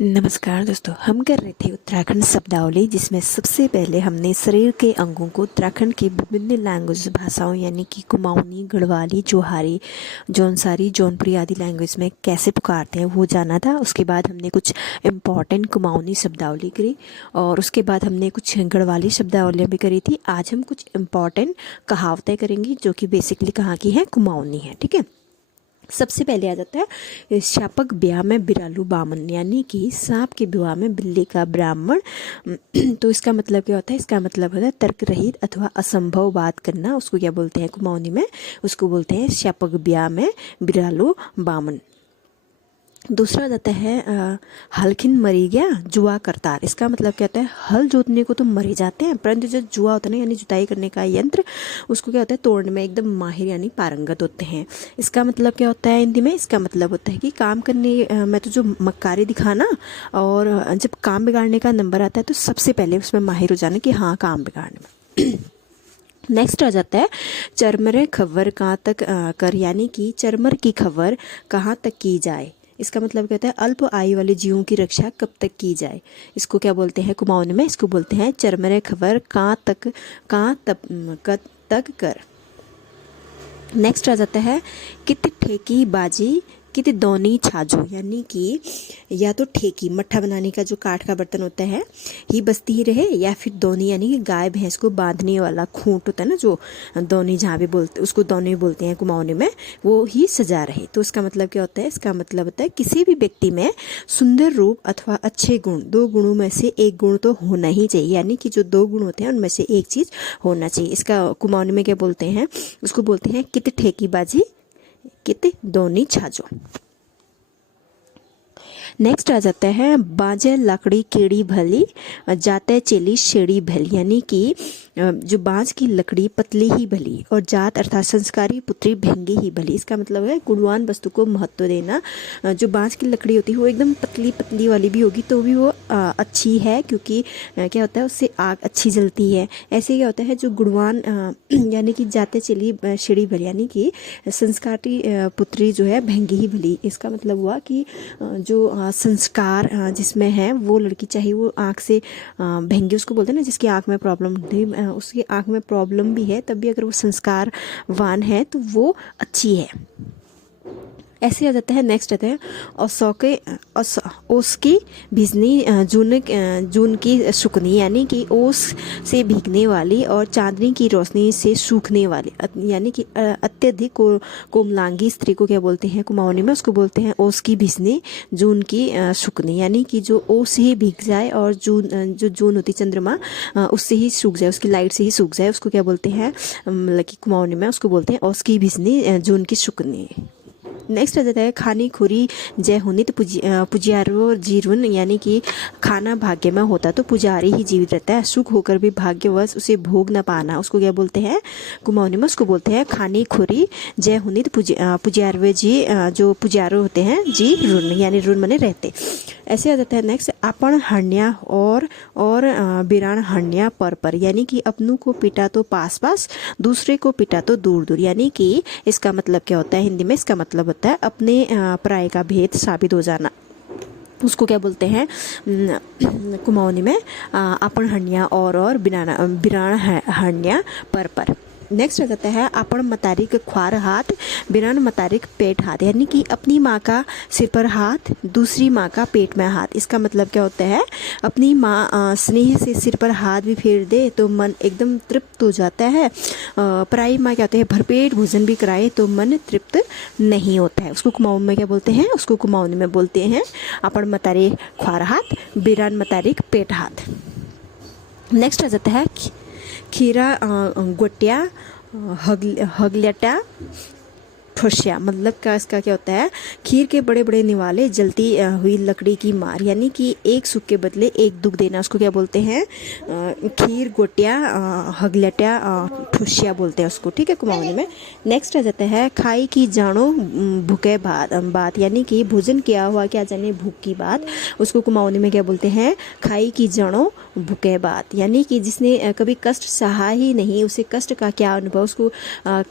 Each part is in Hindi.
नमस्कार दोस्तों, हम कर रहे थे उत्तराखंड शब्दावली, जिसमें सबसे पहले हमने शरीर के अंगों को उत्तराखंड की विभिन्न लैंग्वेज भाषाओं यानी कि कुमाऊनी, गढ़वाली, जोहारी, जौनसारी, जौनपुरी आदि लैंग्वेज में कैसे पुकारते हैं वो जाना था। उसके बाद हमने कुछ इम्पॉर्टेंट कुमाऊनी शब्दावली करी और उसके बाद हमने कुछ गढ़वाली शब्दावलियाँ भी करी थी। आज हम कुछ इम्पॉर्टेंट कहावतें करेंगे जो कि बेसिकली कहाँ की हैं, कुमाऊनी है। ठीक है, सबसे पहले आ जाता है शापक ब्याह में बिरालू बामन, यानी कि सांप के विवाह में बिल्ली का ब्राह्मण। तो इसका मतलब क्या होता है? इसका मतलब होता है तर्क रहित अथवा असंभव बात करना। उसको क्या बोलते हैं कुमाऊनी में? उसको बोलते हैं शापक ब्याह में बिरालू बामन। दूसरा जाता है हलखिन मरी गया जुआ करतार। इसका मतलब क्या होता है? हल जोतने को तो मरे जाते हैं, परंतु जो जुआ होता है ना, यानी जुताई करने का यंत्र, उसको क्या होता है तोड़ने में एकदम माहिर यानी पारंगत होते हैं। इसका मतलब क्या होता है हिंदी में? इसका मतलब होता है कि काम करने में तो जो मक्कारी दिखाना, और जब काम बिगाड़ने का नंबर आता है तो सबसे पहले उसमें माहिर हो जाना कि हाँ काम बिगाड़ने में। नेक्स्ट आ जाता है चरमरे खबर कहाँ तक कर, यानी कि चरमर की खबर कहाँ तक की जाए। इसका मतलब क्या होता है? अल्प आयु वाले जीवों की रक्षा कब तक की जाए। इसको क्या बोलते हैं कुमाऊनी में? इसको बोलते हैं चरमरे खबर कहाँ तक कर। नेक्स्ट आ जाता है कित ठेकी बाजी कित दोनी छाजो, यानी कि या तो ठेकी मट्ठा बनाने का जो काठ का बर्तन होता है ही बसती ही रहे, या फिर दोनी यानी कि गाय भैंस को बांधने वाला खूंट होता है ना, जो दोनी जहाँ भी बोलते उसको दोनी बोलते हैं कुमाऊनी में, वो ही सजा रहे। तो इसका मतलब क्या होता है? इसका मतलब होता है किसी भी व्यक्ति में सुंदर रूप अथवा अच्छे गुण, दो गुणों में से एक गुण तो होना ही चाहिए, यानी कि जो दो गुण होते हैं उनमें से एक चीज होना चाहिए। इसका कुमाऊनी में क्या बोलते हैं? उसको बोलते हैं कित ठेकी बाजी कित दोनी छाजो। नेक्स्ट आ जाता है बाजे लकड़ी केड़ी भली जाते चेली शेड़ी भली, यानी कि जो बांज की लकड़ी पतली ही भली और जात अर्थात संस्कारी पुत्री भंगी ही भली। इसका मतलब है गुणवान वस्तु को महत्व देना। जो बांज की लकड़ी होती है वो एकदम पतली पतली वाली भी होगी तो भी वो अच्छी है, क्योंकि क्या होता है उससे आग अच्छी जलती है। ऐसे क्या होता है जो गुणवान यानी कि जाते चली शेड़ी भली, यानी कि संस्कारी पुत्री जो है भंगी ही भली। इसका मतलब हुआ कि जो संस्कार जिसमें है वो लड़की, चाहे वो आँख से भंगी उसको बोलते हैं ना, जिसकी आँख में प्रॉब्लम नहीं, उसकी आँख में प्रॉब्लम भी है तब भी अगर वो संस्कारवान है तो वो अच्छी है। ऐसे आ जाता है। नेक्स्ट आता है ओस की भिजनी जून की सुकनी, यानी कि ओस से भीगने वाली और चांदनी की रोशनी से सूखने वाली, यानी कि अत्यधिक कोमलांगी स्त्री को क्या बोलते हैं कुमाऊनी में? उसको बोलते हैं ओस की भिजनी जून की सुकनी, यानी कि जो ओस से ही भीग जाए और जून होती चंद्रमा उससे ही सूख जाए, उसकी लाइट से ही सूख जाए, उसको क्या बोलते हैं मतलब कि कुमाऊनी में? उसको बोलते हैं ओस की भिजनी जून की सुकनी। नेक्स्ट आ जाता है खानी खुरी जय होनी तो पुजारो जीवन, यानी कि खाना भाग्य में होता तो पुजारी ही जीवित रहता है, सुख होकर भी भाग्यवश उसे भोग न पाना। उसको क्या बोलते हैं कुमाऊनी में? उसको बोलते हैं खानी खुरी जय होनी तो पुजारो जी, जो पुजारो होते हैं जी रुन, यानी रुन मने रहते। ऐसे आ जाता है नेक्स्ट अपन हण्या और बिरान हण्या पर, यानी कि अपनों को पिटा तो पास पास, दूसरे को पिटा तो दूर दूर। यानी कि इसका मतलब क्या होता है हिंदी में? इसका मतलब होता है अपने पराये का भेद साबित हो जाना। उसको क्या बोलते हैं कुमाऊनी में? अपन हण्या और बिरान हण्या पर। नेक्स्ट आ जाता है अपन मतारिक ख्वार हाथ बिरान मतारिक पेट हाथ, यानी कि अपनी माँ का सिर पर हाथ, दूसरी माँ का पेट में हाथ। इसका मतलब क्या होता है? अपनी माँ स्नेह से सिर पर हाथ भी फेर दे तो मन एकदम तृप्त हो जाता है, पराई माँ क्या होते हैं भरपेट भोजन भी कराए तो मन तृप्त नहीं होता है। उसको कुमाऊनी में क्या बोलते हैं? उसको कुमाऊनी में बोलते हैं अपन मतारिक ख्वार हाथ बिरान मतारिक पेट हाथ। नेक्स्ट आ जाता है खीरा गोटिया हगलटा ठोसिया, मतलब का इसका क्या होता है? खीर के बड़े बड़े निवाले जलती हुई लकड़ी की मार, यानी कि एक सुख के बदले एक दुख देना। उसको क्या बोलते हैं? खीर गोटिया हगलटा ठोसिया बोलते हैं उसको, ठीक है कुमाऊनी में। नेक्स्ट आ जाता है खाई की जानो भूखे बात, यानी कि भोजन किया हुआ क्या जाने भूख की बात। उसको कुमाऊनी में क्या बोलते हैं? खाई की जानो भूखे बात, यानी कि जिसने कभी कष्ट सहा ही नहीं, उसे कष्ट का क्या अनुभव, उसको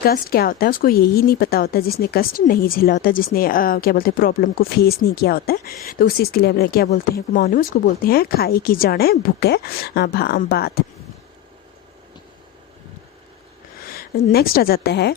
कष्ट क्या होता है उसको यही नहीं पता होता, जिसने कष्ट नहीं झेला होता, जिसने क्या बोलते हैं प्रॉब्लम को फेस नहीं किया होता है। तो उस चीज़ के लिए क्या बोलते हैं कुमाऊनी में, उसको बोलते हैं खाई की जाने भूखे बात। नेक्स्ट आ जाता है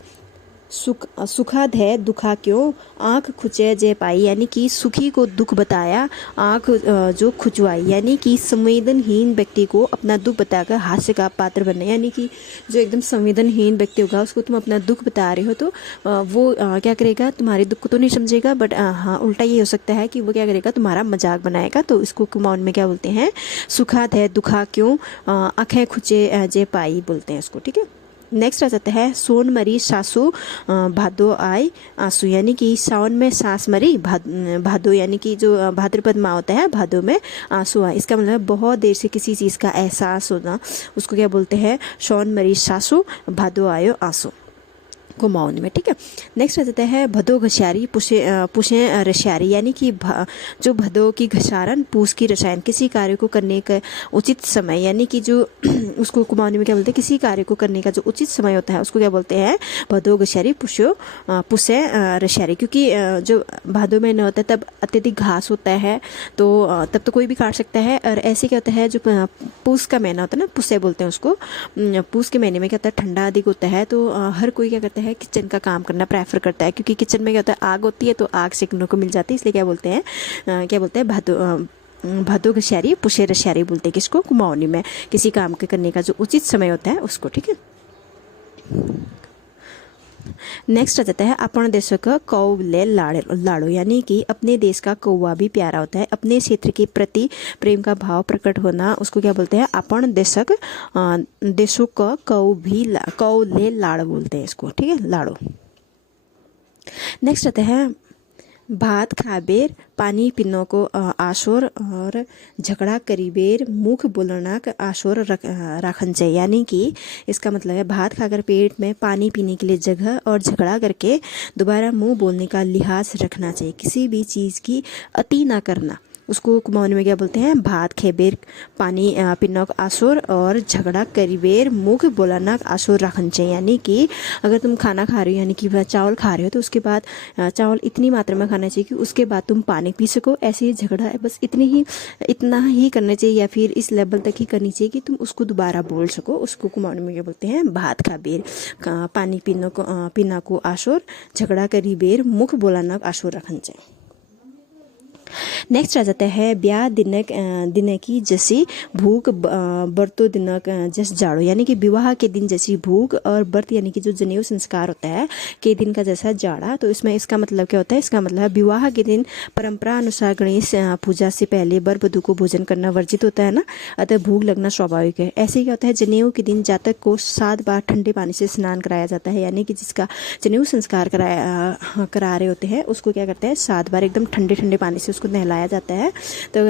सुखद है दुखा क्यों, आँख खुचे जे पाई, यानी कि सुखी को दुख बताया, आँख जो खुचवाई, यानी कि संवेदनहीन व्यक्ति को अपना दुख बताकर हास्य का पात्र बनना, यानी कि जो एकदम संवेदनहीन व्यक्ति होगा उसको तुम अपना दुख बता रहे हो तो वो क्या करेगा, तुम्हारे दुख को तो नहीं समझेगा, बट हाँ उल्टा ये हो सकता है कि वो क्या करेगा, तुम्हारा मजाक बनाएगा। तो इसको कुमाऊन में क्या बोलते हैं, सुखद है दुखा क्यों, आँखें खुचे जे पाई बोलते हैं इसको, ठीक है। नेक्स्ट आ जाता है सोन मरी सासू भादो आए आंसू, यानी कि सावन में सास मरी, भादो यानी कि जो भाद्रपद माह होता है, भादो में आंसू आए, इसका मतलब बहुत देर से किसी चीज़ का एहसास होना, उसको क्या बोलते हैं, सोन मरी सासू भादो आयो आंसू कुमाऊनी में, ठीक है। नेक्स्ट आ जाता है भदो घसारी पुषे रसारी, यानी कि जो भदो की घसारन पूस की रसायन, किसी कार्य को करने का उचित समय, यानी कि जो उसको कुमाऊनी में क्या बोलते हैं, किसी कार्य को करने का जो उचित समय होता है उसको क्या बोलते हैं, भदो घसारी पुषे रसारी, क्योंकि जो भादो में न होता है तब अत्यधिक घास होता है, तो तब तो कोई भी काट सकता है। और ऐसे क्या होता है, जो पूस का महीना होता है ना, पुसे बोलते हैं उसको, पूस के महीने में क्या होता है, ठंडा अधिक होता है, तो हर कोई क्या करता है, किचन का काम करना प्रेफर करता है, क्योंकि किचन में क्या होता है, आग होती है तो आग सेकने को मिल जाती है, इसलिए क्या बोलते हैं भादो घसारी पुषे रसारी बोलते हैं किसको, कुमाऊनी में, किसी काम के करने का जो उचित समय होता है उसको, ठीक है। नेक्स्ट आ जाता है अपन देश का कौवले लाड़ो, यानी कि अपने देश का कौवा भी प्यारा होता है, अपने क्षेत्र के प्रति प्रेम का भाव प्रकट होना, उसको क्या बोलते हैं, अपन देशों का कौले लाड़ बोलते हैं इसको, ठीक है, लाड़ो। नेक्स्ट आता है भात खाबेर पानी पीनो को आशोर और झगड़ा करीबेर मुख बोलना का आशोर रखन चाहिए, यानी कि इसका मतलब है भात खाकर पेट में पानी पीने के लिए जगह और झगड़ा करके दोबारा मुंह बोलने का लिहाज रखना चाहिए, किसी भी चीज़ की अति ना करना, उसको कुमाऊनी में क्या बोलते हैं, भात खेबेर पानी पीनक आसुर और झगड़ा करीबेर मुख बोलानक आसुर रखन चाहिए, यानी कि अगर तुम खाना खा रहे हो, यानी कि चावल खा रहे हो, तो उसके बाद चावल इतनी मात्रा में खाना चाहिए कि उसके बाद तुम पानी पी सको, ऐसे ही झगड़ा है बस इतना ही करना चाहिए, या फिर इस लेवल तक ही करनी चाहिए कि तुम उसको दोबारा बोल सको, उसको कुमाऊनी में क्या बोलते हैं, भात खाबेर पानी पीना को आसुर झगड़ा करीबेर मुख बोलानक आसुर रखन चाहिए। नेक्स्ट आ जाता है ब्याह दिन की जैसी भूख बरतो दिनक जस जाड़ो, यानी कि विवाह के दिन जैसी भूख और व्रत यानी कि जो जनेऊ संस्कार होता है के दिन का जैसा जाड़ा। तो इसमें इसका मतलब क्या होता है, इसका मतलब है विवाह के दिन परंपरा अनुसार गणेश पूजा से पहले वर वधू को भोजन करना वर्जित होता है ना, अतः भूख लगना स्वाभाविक है। ऐसे क्या होता है, जनेऊ के दिन जातक को 7 बार ठंडे पानी से स्नान कराया जाता है, यानी कि जिसका जनेऊ संस्कार करा रहे होते हैं उसको क्या करते हैं, 7 बार एकदम ठंडे ठंडे पानी से उसको नहलाया जाता है। तो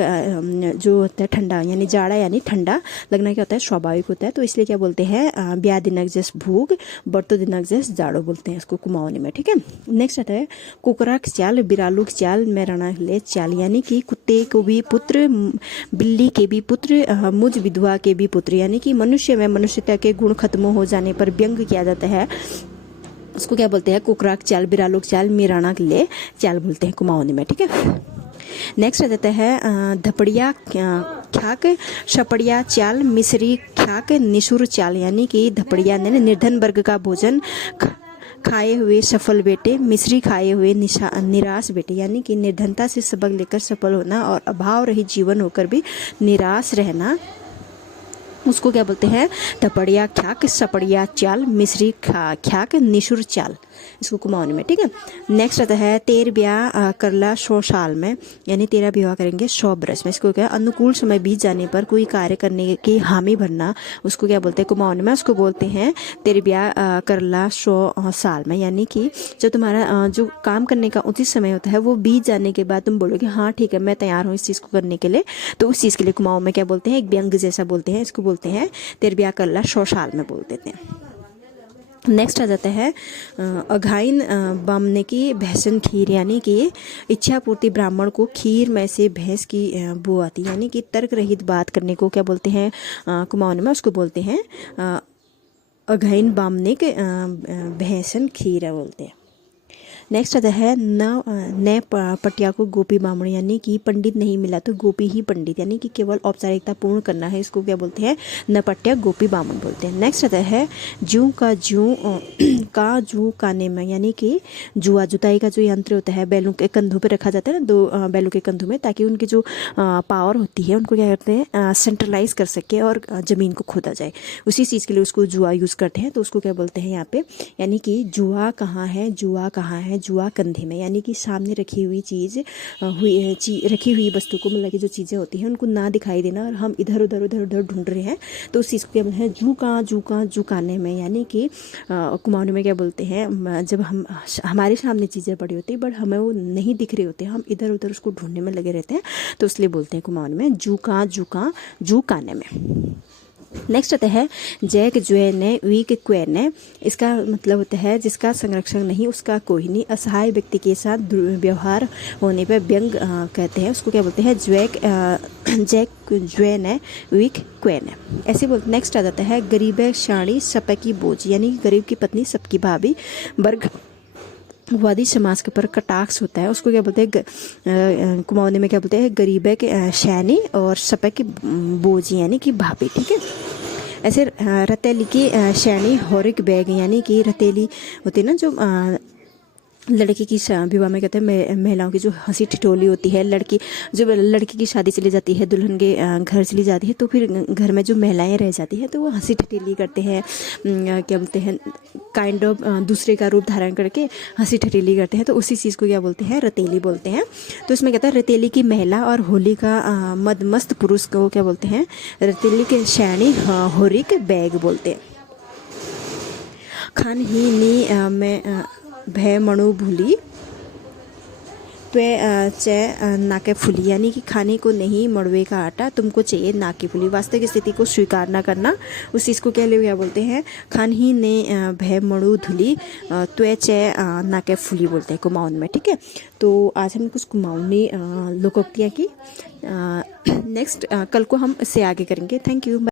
जो होता है ठंडा यानी जाड़ा यानी ठंडा लगना क्या होता है, स्वाभाविक होता है। तो इसलिए क्या बोलते हैं, ब्याह दिनक जस भूख बरतो दिनक जस जाड़ो बोलते हैं इसको कुमाऊनी में, ठीक है। नेक्स्ट आता है कुकरा की चाल बिरालू की चाल मेराना ले चाल, यानी कि कुत्ते को भी पुत्र बिल्ली के भी पुत्र मुझ विधवा के भी पुत्र, यानी कि मनुष्य में मनुष्यता के गुण खत्म हो जाने पर व्यंग किया जाता है, उसको क्या बोलते हैं, कुकरा की चाल बिरालू की चाल मेराना ले चाल बोलते हैं कुमाऊनी में, ठीक है। नेक्स्ट आ जाता है धपड़िया ख्याक छपड़िया चाल मिश्री ख्याक निशुर चाल, यानी कि धपड़िया ने निर्धन वर्ग का भोजन खाए हुए सफल बेटे, मिश्री खाए हुए निराश बेटे, यानी कि निर्धनता से सबक लेकर सफल होना और अभाव रहित जीवन होकर भी निराश रहना, उसको क्या बोलते हैं, धपड़िया ख्याक सपड़िया चाल मिश्री ख्याक निशुर चाल, इसको कुमाऊनी में, ठीक है। नेक्स्ट आता है तेर ब्याह करला 100 साल में, यानी तेरा विवाह करेंगे 100 बरस में, इसको क्या अनुकूल समय बीत जाने पर कोई कार्य करने की हामी भरना, उसको क्या बोलते हैं कुमाऊनी में, उसको बोलते हैं तेरे ब्याह करला 100 साल में, यानी कि जो तुम्हारा जो काम करने का उचित समय होता है वो बीत जाने के बाद तुम बोलोगे हाँ ठीक है मैं तैयार हूँ इस चीज़ को करने के लिए, तो उस चीज़ के लिए कुमाऊं में क्या बोलते हैं, एक व्यंग जैसा बोलते हैं, इसको बोलते हैं तेरे ब्याह करला 100 साल में बोल देते हैं। नेक्स्ट आ जाता है अघाइन बामने की भैंसन खीर, यानी कि इच्छा पूर्ति ब्राह्मण को खीर में से भैंस की बू आती, यानी कि तर्क रहित बात करने को क्या बोलते हैं कुमाऊनी में, उसको बोलते हैं अघाइन बामने के भैंसन खीर बोलते हैं। नेक्स्ट आता है न पटिया को गोपी बामण, यानी कि पंडित नहीं मिला तो गोपी ही पंडित, यानी कि केवल औपचारिकता पूर्ण करना है, इसको क्या बोलते हैं न पटिया गोपी बामण बोलते हैं। नेक्स्ट आता है जू का जू काने में, यानी कि जुआ जुताई का जो यंत्र होता है बैलों के कंधों पे रखा जाता है ना, दो बैलों के कंधों में, ताकि उनकी जो पावर होती है उनको क्या करते हैं सेंट्रलाइज कर सके और ज़मीन को खोदा जाए, उसी चीज़ के लिए उसको जुआ यूज़ करते हैं। तो उसको क्या बोलते हैं यहाँ पे, यानी कि जुआ कहाँ है, जुआ कहाँ है, जुआ कंधे में, यानी कि सामने रखी हुई रखी हुई वस्तु को, मतलब कि जो चीज़ें होती हैं उनको ना दिखाई देना और हम इधर उधर ढूंढ रहे हैं, तो उस चीज़ को क्या बोलते हैं जू काने में, यानी कि कुमाऊनी में क्या बोलते हैं जब हमारे सामने चीज़ें पड़ी होती है बट हमें वो नहीं दिख रही होती, हम इधर उधर उसको ढूंढने में लगे रहते हैं, तो इसलिए बोलते हैं कुमाऊनी में जू काने में। नेक्स्ट आता है जैक ज्वेने वीक क्वेने, इसका मतलब होता है जिसका संरक्षण नहीं उसका कोई नहीं, असहाय व्यक्ति के साथ दुर्व्यवहार होने पर व्यंग कहते हैं, उसको क्या बोलते हैं जैक ज्वेने वीक क्वेने, ऐसे बोलते। नेक्स्ट आ जाता है गरीब शाणी सपे की बोझ, यानी गरीब की पत्नी सबकी भाभी, वर्ग वादी समाज के ऊपर कटाक्ष होता है, उसको क्या बोलते हैं कुमाऊनी में क्या बोलते हैं गरीब के शैनी और सपे की बोझी, यानी कि भाभी, ठीक है। ऐसे रतेली की शैनी होरिक बैग, यानी कि रतेली होती है ना जो लड़की की विवाह में कहते हैं महिलाओं की जो हंसी ठिठोली होती है, लड़की की शादी चली जाती है, दुल्हन के घर चली जाती है, तो फिर घर में जो महिलाएं रह जाती हैं तो वो हंसी ठिठोली करते हैं, क्या बोलते हैं काइंड ऑफ दूसरे का रूप धारण करके हंसी ठिठोली करते हैं, तो उसी चीज़ को क्या बोलते हैं रतेली बोलते हैं। तो इसमें कहता है रतेली की महिला और होली का मदमस्त पुरुष को क्या बोलते हैं रतेली के शैनी होरिक बैग बोलते हैं। खान ही नी में भय मणु भूली त्वे नाके फुली, यानी कि खाने को नहीं मड़वे का आटा तुमको चाहिए नाके फुली, वास्तविक स्थिति को स्वीकार ना करना, उस चीज़ को क्या बोलते हैं खान ही ने भय मणु धुली त्वे नाके फुली बोलते हैं कुमाऊन में, ठीक है। तो आज हमने कुछ कुमाऊनी लोकोक्तियाँ की, नेक्स्ट कल को हम इससे आगे करेंगे। Thank you.